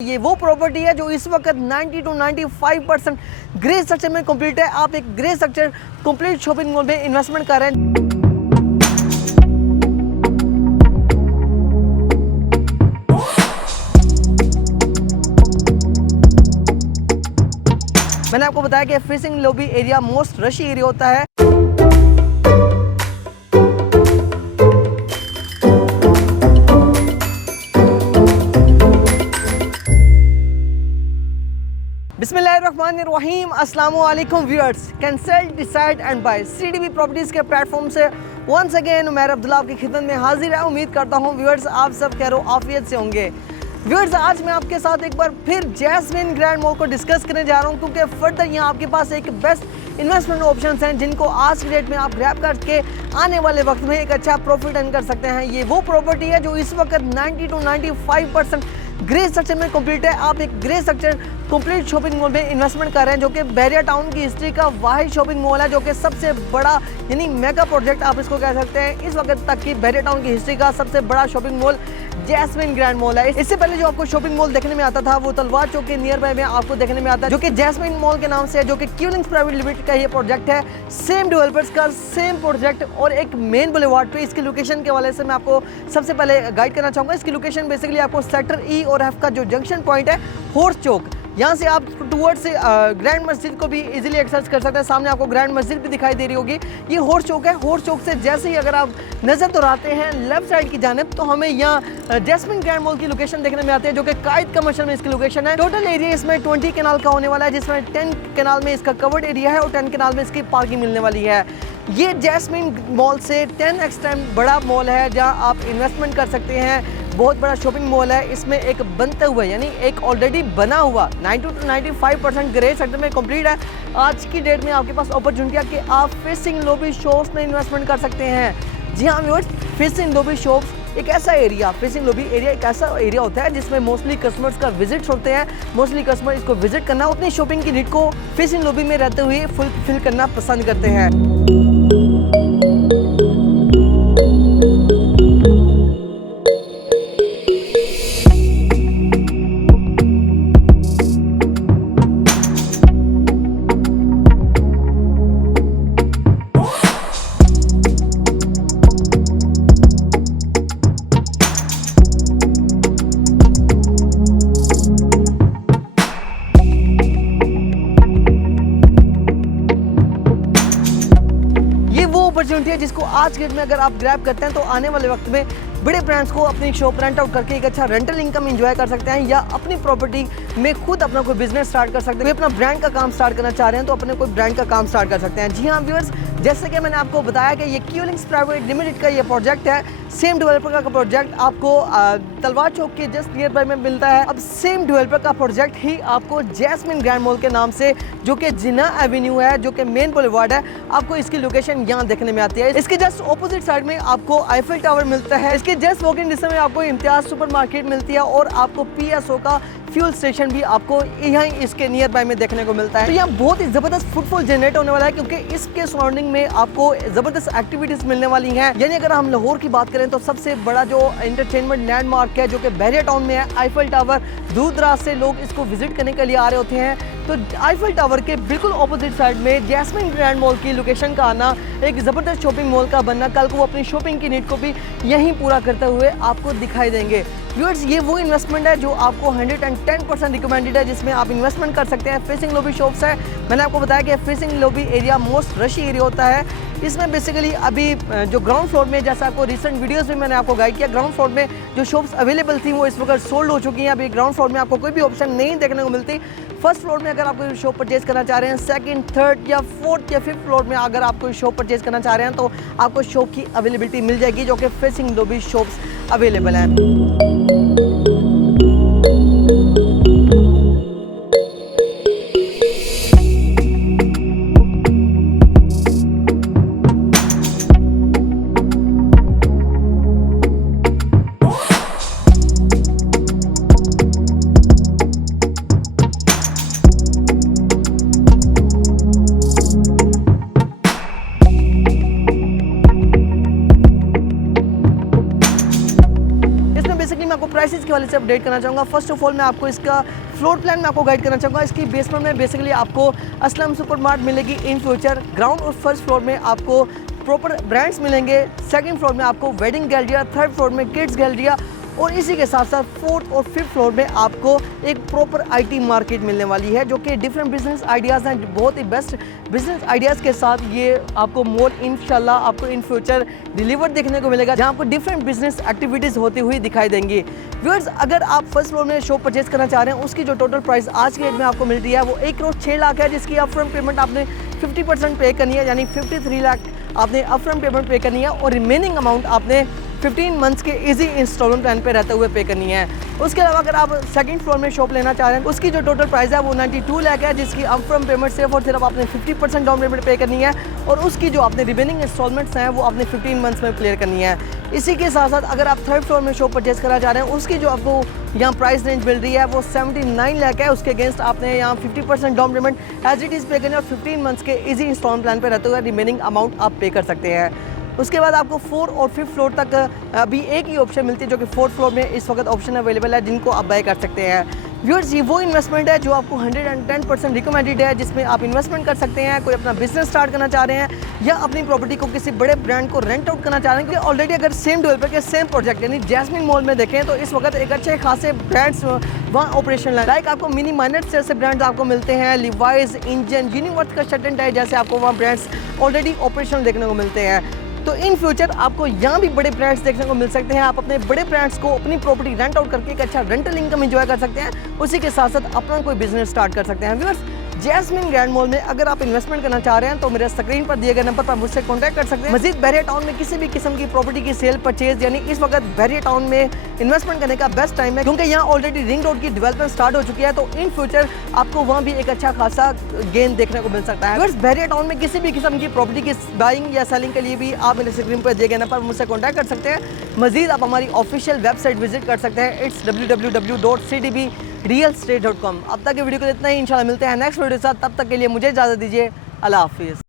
ये वो प्रॉपर्टी है जो इस वक्त 90 to 95% ग्रे स्ट्रक्चर में कंप्लीट है। आप एक grey structure complete shopping mall में इन्वेस्टमेंट कर रहे हैं। मैंने आपको बताया कि fishing lobby area most rushy area होता है। बिस्मिल्लाहिर्रहमानिर्रहीम, अस्सलाम वालेकुम viewers. Can sell, decide and buy CDB properties के प्लेटफॉर्म से वंस अगेन उमैर अब्दुल्ला आपकी खिदमत में हाजिर है। उम्मीद करता हूँ व्यूअर्स आप सब खैर आफियत से होंगे। व्यूअर्स आज मैं आपके साथ एक बार फिर जैस्मिन ग्रैंड मॉल को डिस्कस करने जा रहा हूँ, क्योंकि फर्दर यहाँ आपके पास एक बेस्ट इन्वेस्टमेंट ऑप्शंस हैं जिनको आज की डेट में आप ग्रैब करके आने वाले वक्त में एक अच्छा प्रॉफिट अर्न कर सकते हैं। ये वो प्रॉपर्टी है जो इस वक्त 90 to 95% ग्रे स्ट्रक्चर में कंप्लीट है। आप एक grey structure complete shopping mall में इन्वेस्टमेंट कर रहे हैं, जो कि बैरिया टाउन की हिस्ट्री का वाहिद शॉपिंग मॉल है, जो कि सबसे बड़ा यानी मेगा प्रोजेक्ट आप इसको कह सकते हैं। इस वक्त तक की बैरिया टाउन की हिस्ट्री का सबसे बड़ा shopping mall Jasmine Grand Mall है। इससे पहले जो आपको शॉपिंग मॉल देखने में आता था वो तलवार चौक के नियर बाय में आपको देखने में आता है, जो कि जैस्मिन मॉल के नाम से है, जो कि क्यूलिंग्स प्राइवेट लिमिटेड का ये प्रोजेक्ट है। सेम डेवलपर्स का सेम प्रोजेक्ट और एक मेन बुलेवार्ड पे। इसकी लोकेशन के हवाले से मैं आपको सबसे पहले गाइड करना चाहूँगा। इसकी लोकेशन बेसिकली आपको सेक्टर ई और एफ का जो जंक्शन पॉइंट है हॉर्स चौक, यहाँ से आप टूवर्ड्स ग्रैंड मस्जिद को भी इजीली एक्सेस कर सकते हैं। सामने आपको ग्रैंड मस्जिद भी दिखाई दे रही होगी। ये हॉर्स चौक है। हॉर्स चौक से जैसे ही अगर आप नज़र दोहराते हैं लेफ्ट साइड की जानिब, तो हमें यहाँ जैस्मिन ग्रैंड मॉल की लोकेशन देखने में आती है, जो कि कायद कमर्शियल में इसकी लोकेशन है। टोटल एरिया इसमें 20 कैनाल का होने वाला है, जिसमें 10 कैनाल में इसका कवर्ड एरिया है और 10 कैनाल में इसकी पार्किंग मिलने वाली है। ये जैस्मिन मॉल से 10x टाइम बड़ा मॉल है, जहाँ आप इन्वेस्टमेंट कर सकते हैं। बहुत बड़ा शॉपिंग मॉल है। इसमें एक बनते हुए यानी एक ऑलरेडी बना हुआ 90 to 95% ग्रे सेक्टर में कंप्लीट है। आज की डेट में आपके पास अपॉर्चुनिटी है कि आप फिशिंग लॉबी शॉप्स में इन्वेस्टमेंट कर सकते हैं। जी हाँ व्यूअर्स, फिशिंग लॉबी शॉप्स एक ऐसा एरिया, फिशिंग लॉबी एरिया एक ऐसा एरिया होता है जिसमें मोस्टली कस्टमर्स का विजिट होते हैं। मोस्टली कस्टमर इसको विजिट करना, अपनी शॉपिंग की नीड को फिशिंग लॉबी में रहते हुए फुलफिल करना पसंद करते हैं। अपॉर्चुनिटी है जिसको आज के डेट में अगर आप ग्रैब करते हैं तो आने वाले वक्त में बड़े ब्रांड्स को अपनी शॉप रेंट आउट करके एक अच्छा रेंटल इनकम एंजॉय कर सकते हैं, या अपनी प्रॉपर्टी में खुद अपना कोई बिजनेस स्टार्ट कर सकते हैं। अपना ब्रांड का काम स्टार्ट करना चाह रहे हैं तो अपने कोई ब्रांड का काम स्टार्ट कर सकते हैं। जी हाँ व्यूअर्स, जैसे कि मैंने आपको बताया कि ये क्यूलिंग्स प्राइवेट लिमिटेड का ये प्रोजेक्ट है। सेम डेवलपर का प्रोजेक्ट आपको तलवार चौक के जस्ट नियर बाय में मिलता है। अब सेम डेवलपर का प्रोजेक्ट ही आपको जैस्मिन ग्रैंड मॉल के नाम से, जो कि जिना एवेन्यू है, जो कि मेन बुलेवार्ड है, आपको इसकी लोकेशन यहाँ देखने में आती है। इसके जस्ट ऑपोजिट साइड में आपको आईफिल टावर मिलता है। इसके जस्ट वॉकिंग डिस्टेंस में आपको इम्तियाज सुपर मार्केट मिलती है और आपको PSO का फ्यूल स्टेशन भी आपको यहीं इसके नियर बाय में देखने को मिलता है। तो यहाँ बहुत ही ज़बरदस्त फुटफॉल जनरेट होने वाला है, क्योंकि इसके सराउंडिंग में आपको ज़बरदस्त एक्टिविटीज़ मिलने वाली हैं। यानी अगर हम लाहौर की बात करें तो सबसे बड़ा जो एंटरटेनमेंट लैंडमार्क है, जो कि बैरिया टाउन में है, आईफिल टावर, दूर दराज से लोग इसको विजिट करने के लिए आ रहे होते हैं। तो आईफिल टावर के बिल्कुल ऑपोजिट साइड में जैस्मिन ग्रैंड मॉल की लोकेशन का आना, एक ज़बरदस्त शॉपिंग मॉल का बनना, कल को वो अपनी शॉपिंग की नीड को भी यहीं पूरा करते हुए आपको दिखाई देंगे। व्यूअर्स, ये वो इन्वेस्टमेंट है जो आपको 110% रिकमेंडेड है, जिसमें आप इन्वेस्टमेंट कर सकते हैं। फिशिंग लॉबी शॉप्स है। मैंने आपको बताया कि fishing lobby area most rushy area होता है। इसमें बेसिकली अभी जो ग्राउंड फ्लोर में, जैसा आपको रिसेंट वीडियोस में मैंने आपको गाइड किया, ग्राउंड फ्लोर में जो शॉप्स अवेलेबल थी वो इस वक्त सोल्ड हो चुकी हैं। अभी ग्राउंड फ्लोर में आपको कोई भी ऑप्शन नहीं देखने को मिलती। फर्स्ट फ्लोर में अगर आप कोई शॉप परचेज करना चाह रहे हैं, सेकंड, थर्ड या फोर्थ या फिफ्थ फ्लोर में अगर आप कोई शॉप परचेज करना चाह रहे हैं, तो आपको शॉप की अवेलेबिलिटी मिल जाएगी, जो कि फिशिंग लॉबी शॉप्स अवेलेबल हैं। प्राइसेस से अपडेट करना चाहूँगा। फर्स्ट ऑफ ऑल मैं आपको इसका फ्लोर प्लान में आपको गाइड करना चाहूँगा। इसकी बेसमेंट में बेसिकली आपको असलम सुपरमार्ट मिलेगी इन फ्यूचर। ग्राउंड और फर्स्ट फ्लोर में आपको प्रॉपर ब्रांड्स मिलेंगे। सेकंड फ्लोर में आपको वेडिंग गैलरिया, थर्ड फ्लोर में किड्स गैलरिया और इसी के साथ साथ फोर्थ और फिफ्थ फ्लोर में आपको एक प्रॉपर आईटी मार्केट मिलने वाली है, जो कि डिफरेंट बिजनेस आइडियाज़ हैं। बहुत ही बेस्ट बिजनेस आइडियाज़ के साथ ये आपको मॉल इंशाल्लाह आपको इन फ्यूचर डिलीवर देखने को मिलेगा, जहाँ आपको डिफरेंट बिजनेस एक्टिविटीज़ होती हुई दिखाई देंगी। व्यूअर्स, अगर आप फर्स्ट फ्लोर में शॉप परचेज करना चाह रहे हैं, उसकी जो टोटल प्राइस आज की डेट में आपको मिल रही है वो 1,06,00,000 है, जिसकी अपफ्रंट पेमेंट आपने 50% पे करनी है, यानी 53 लाख आपने अपफ्रंट पेमेंट पे करनी है और रिमेनिंग अमाउंट आपने 15 मंथ्स के इजी इंस्टॉलमेंट प्लान पे रहते हुए पे करनी है। उसके अलावा अगर आप सेकंड फ्लोर में शॉप लेना चाह रहे हैं, उसकी जो टोटल प्राइस है वो 92 लाख है, जिसकी अपफ्रंट पेमेंट सिर्फ और सिर्फ आपने 50% डाउन पेमेंट पे करनी है और उसकी जो आपने रिमेनिंग इंस्टॉलमेंट्स हैं वो आपने 15 मंथ्स में क्लियर करनी है। इसी के साथ साथ अगर आप थर्ड फ्लोर में शॉप परचेज करना चाह रहे हैं, उसकी जो आपको यहाँ प्राइस रेंज मिल रही है वो 79 लाख है। उसके अगेंस्ट आपने यहाँ 50% down payment as it is pay करनी है और 15 मंथ्स के इजी इंस्टॉलमेंट प्लान पे रहते हुए रिमेनिंग अमाउंट आप पे कर सकते हैं। उसके बाद आपको 4 और 5th फ्लोर तक अभी एक ही ऑप्शन मिलती है, जो कि 4th फ्लोर में इस वक्त ऑप्शन अवेलेबल है, जिनको आप बाय कर सकते हैं। व्यूअर्स, ये वो इन्वेस्टमेंट है जो आपको 110% रिकमेंडेड है, जिसमें आप इन्वेस्टमेंट कर सकते हैं। कोई अपना बिजनेस स्टार्ट करना चाह रहे हैं या अपनी प्रॉपर्टी को किसी बड़े ब्रांड को रेंट आउट करना चाह रहे हैं, क्योंकि ऑलरेडी अगर सेम डेवलपर के सेम प्रोजेक्ट यानी जैस्मिन मॉल में देखें तो इस वक्त एक अच्छे खासे ब्रांड्स वहाँ ऑपरेशन है। लाइक आपको मिनी माइनर से ब्रांड्स आपको मिलते हैं, लिवाइज, इंजन, यूनिवर्थ का शटन है, जैसे आपको वहाँ ब्रांड्स ऑलरेडी ऑपरेशन देखने को मिलते हैं। तो इन फ्यूचर आपको यहाँ भी बड़े ब्रांड्स देखने को मिल सकते हैं। आप अपने बड़े ब्रांड्स को अपनी प्रॉपर्टी रेंट आउट करके एक अच्छा रेंटल इनकम एंजॉय कर सकते हैं। उसी के साथ साथ अपना कोई बिजनेस स्टार्ट कर सकते हैं। व्यूअर्स, जैस्मिन ग्रैंड मॉल में अगर आप इन्वेस्टमेंट करना चाह रहे हैं तो मेरे स्क्रीन पर दिए गए नंबर पर मुझसे कॉन्टैक्ट कर सकते हैं। मजीद बहरिया टाउन में किसी भी किस्म की प्रॉपर्टी की सेल परचेज यानी इस वक्त बहरिया टाउन में इन्वेस्टमेंट करने का बेस्ट टाइम है, क्योंकि यहाँ ऑलरेडी रिंग रोड की डेवलपमेंट स्टार्ट हो चुकी है। तो इन फ्यूचर आपको वहाँ भी एक अच्छा खासा गेन देखने को मिल सकता है। बहरिया टाउन में किसी भी किस्म की प्रॉपर्टी की बाइंग या सेलिंग के लिए भी आप मेरे स्क्रीन पर दिए गए नंबर पर मुझसे कॉन्टैक्ट कर सकते हैं। मजीद आप हमारी ऑफिशियल वेबसाइट विजिट कर सकते हैं, इट्स www.cdbrealestate.com। अब तक के वीडियो को इतना ही, इंशाल्लाह मिलते हैं नेक्स्ट वीडियो के साथ। तब तक के लिए मुझे इजाज़त दीजिए। अल्लाह हाफिज़।